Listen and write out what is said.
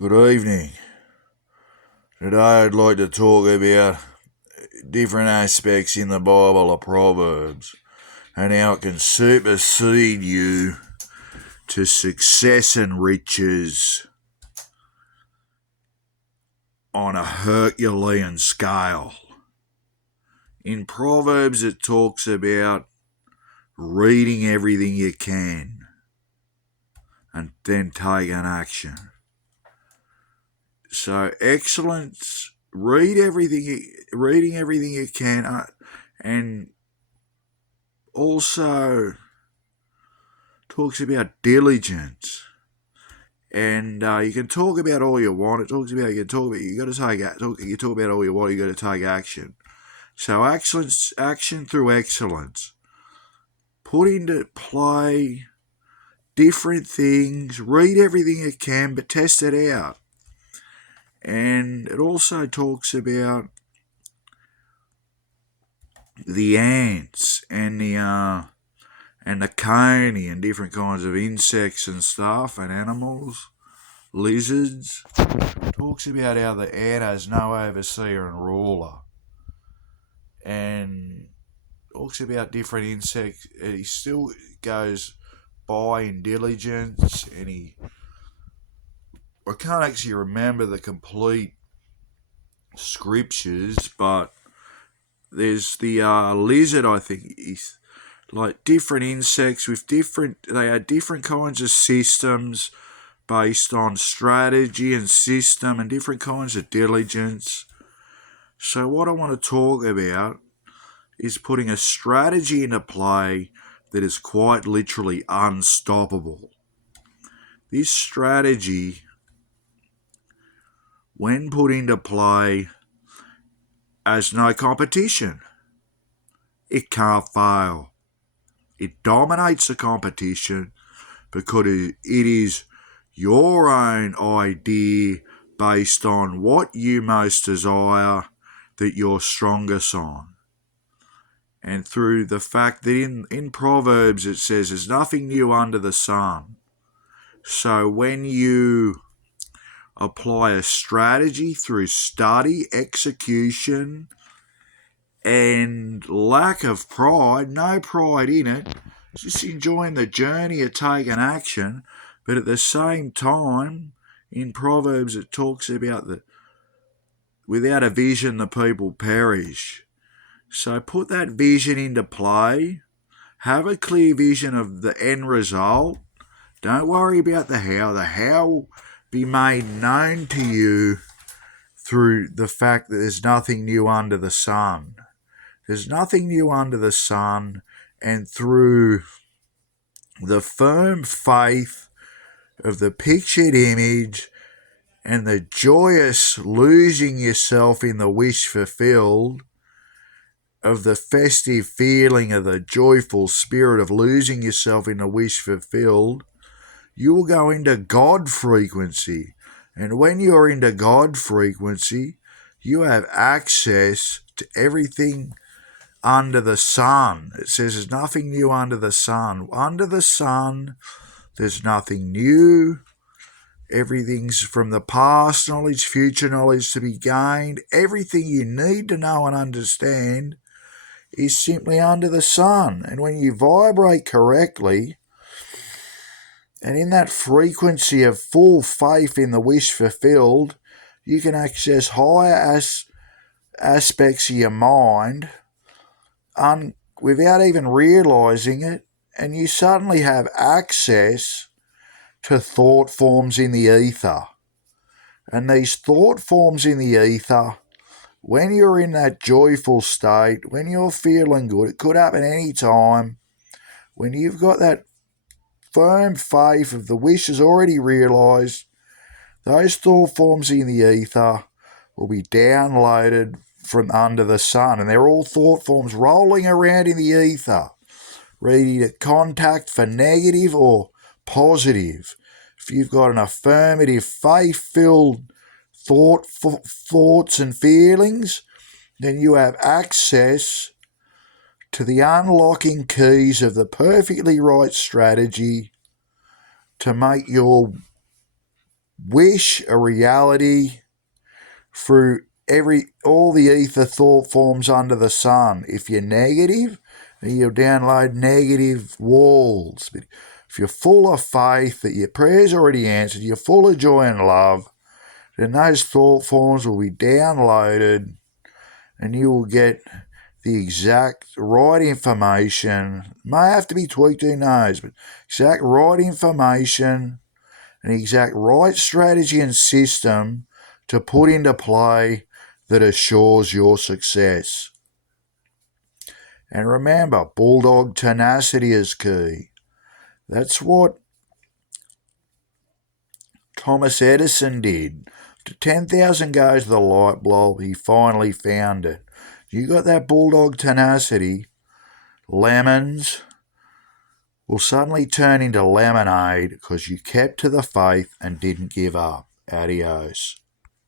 Good evening. Today I'd like to talk about different aspects in the Bible of Proverbs and how it can supersede you to success and riches on a Herculean scale. In Proverbs it talks about reading everything you can and then taking action. So excellence, reading everything you can, and also talks about diligence. And you can talk about all you want. It talks about you talk about all you want. You got to take action. So action through excellence. Put into play different things. Read everything you can, but test it out. And it also talks about the ants and the coney and different kinds of insects and stuff and animals, lizards. It talks about how the ant has no overseer and ruler, and talks about different insects. And he still goes by in diligence, and I can't actually remember the complete scriptures, but there's the lizard, I think, is like different insects with they had different kinds of systems based on strategy and system and different kinds of diligence. So what I want to talk about is putting a strategy into play that is quite literally unstoppable. This strategy, when put into play, has no competition. It can't fail. It dominates the competition because it is your own idea based on what you most desire that you're strongest on. And through the fact that in Proverbs it says there's nothing new under the sun. So when you apply a strategy through study, execution, and lack of pride, no pride in it, just enjoying the journey of taking action, but at the same time, in Proverbs it talks about that without a vision the people perish. So put that vision into play, have a clear vision of the end result. Don't worry about the how. The how will be made known to you through the fact that there's nothing new under the sun. There's nothing new under the sun, and through the firm faith of the pictured image and the joyous losing yourself in the wish fulfilled, of the festive feeling of the joyful spirit of losing yourself in the wish fulfilled, you will go into God frequency. And when you're into God frequency, you have access to everything under the sun. It says there's nothing new under the sun. Under the sun, there's nothing new. Everything's from the past knowledge, future knowledge to be gained. Everything you need to know and understand is simply under the sun. And when you vibrate correctly, and in that frequency of full faith in the wish fulfilled, you can access higher aspects of your mind without even realizing it, and you suddenly have access to thought forms in the ether. And these thought forms in the ether, when you're in that joyful state, when you're feeling good, it could happen any time, when you've got that firm faith of the wish is already realised, those thought forms in the ether will be downloaded from under the sun, and they're all thought forms rolling around in the ether, ready to contact for negative or positive. If you've got an affirmative, faith-filled thoughts and feelings, then you have access to the unlocking keys of the perfectly right strategy to make your wish a reality through all the ether thought forms under the sun. If you're negative, then you'll download negative walls. But if you're full of faith that your prayer's already answered, you're full of joy and love, then those thought forms will be downloaded and you will get the exact right information. May have to be tweaked, who knows, but exact right information and exact right strategy and system to put into play that assures your success. And remember, bulldog tenacity is key. That's what Thomas Edison did. After 10,000 goes to the light bulb, he finally found it. You got that bulldog tenacity, lemons will suddenly turn into lemonade because you kept to the faith and didn't give up. Adios.